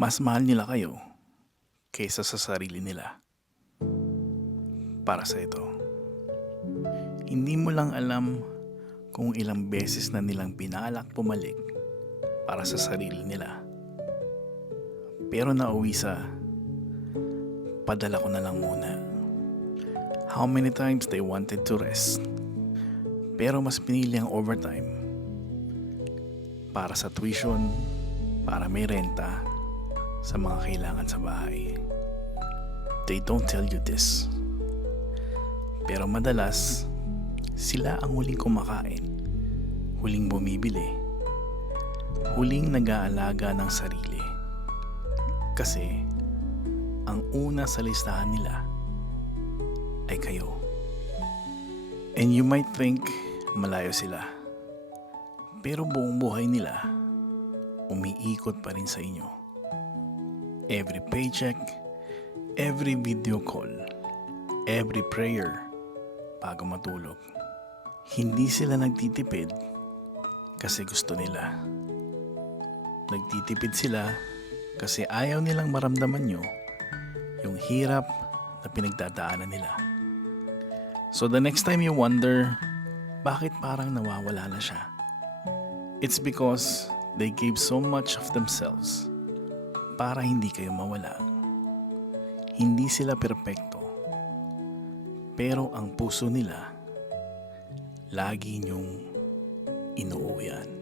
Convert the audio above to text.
Mas mahal nila kayo kaysa sa sarili nila. Para sa ito, hindi mo lang alam kung ilang beses na nilang pinalak pumalik para sa sarili nila. Pero nauwi sa, padala ko na lang muna. How many times they wanted to rest, pero mas pinili ang overtime para sa tuition, para may renta, sa mga kailangan sa bahay. They don't tell you this, pero madalas sila ang huling kumakain, huling bumibili, huling nag-aalaga ng sarili. Kasi ang una sa listahan nila ay kayo. And you might think malayo sila, pero buong buhay nila umiikot pa rin sa inyo. Every paycheck, every video call, every prayer bago matulog. Hindi sila nagtitipid kasi gusto nila. Nagtitipid sila kasi ayaw nilang maramdaman nyo yung hirap na pinagdadaanan nila. So the next time you wonder, bakit parang nawawala na siya? It's because they gave so much of themselves para hindi kayo mawala. Hindi sila perpekto, pero ang puso nila lagi niyong inuuwian.